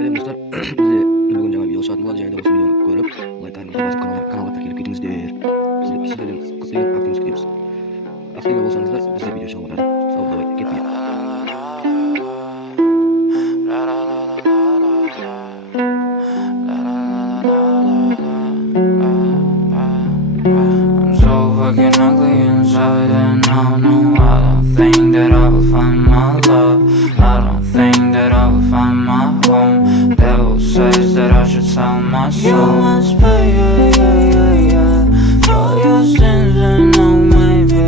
Сәлем достар. Бізде бүгін жаңа видео шығатын болады. Және де осы видеоны көріп, лайктарыңызды басып каналға тіркеліп кетіңіздер. Сіздерден көптеген активіңіз күтеміз. Активі болсаңыздар, бізде видео шығып отырады. Сау, давай, кетпейік. I'm so fucking ugly inside, and I know I don't think that I will find my love. I don't think that I will find my home. Devil says that I should sell my soul. You must pay, for your sins, and no, maybe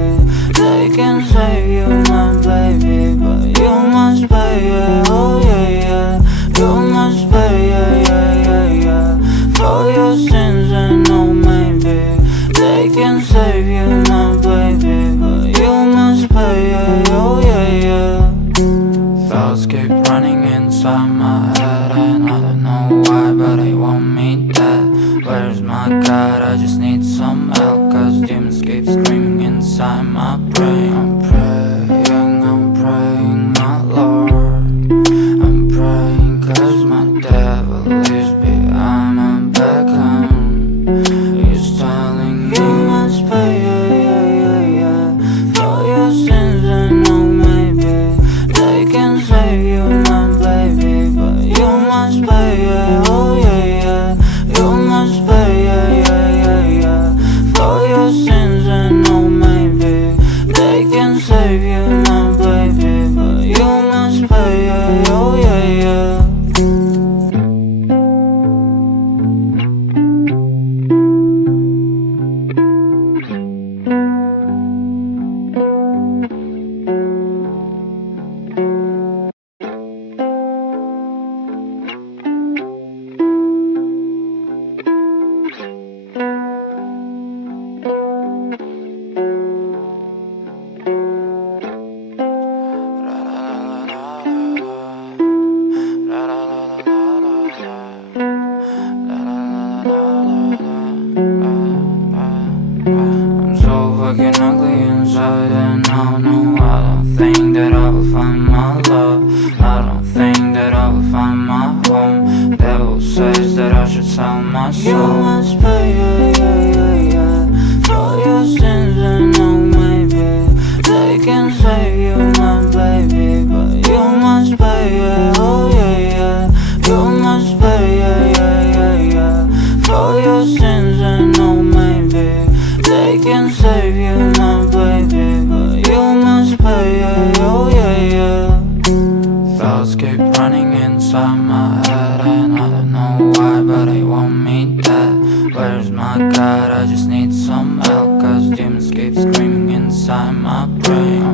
they can save you, my baby, but you must pay, oh yeah. You must pay, for your sins, and no, maybe they can save you, my baby, but you must pay, oh yeah. Thoughts keep running inside my head, and I don't know why, but they want me dead. Where's my God? I just need some help, cause demons keep screaming inside my brain. I'm praying, my Lord. I'm praying cause my devil is behind my back, he's telling me you must pay, for your sins, and no, maybe they can save you, my baby, but you must pay, oh yeah. You must pay, for your sins, and no, maybe they can save you, my baby, but you must pay, oh yeah. I'm so fucking ugly inside, and I know I don't think that I will find my love. I don't think that I will find my home. Devil says that I should sell my soul. You must pay, for your sins, and no, maybe they can save you, my baby, but you must pay, oh yeah. You must pay, for your sins, and no, maybe they can save you, my baby, but you must pay, oh yeah. Thoughts keep running inside my head, and I don't know why, but they want me dead. Where's my God? I just need some help, cause demons keep screaming inside my brain.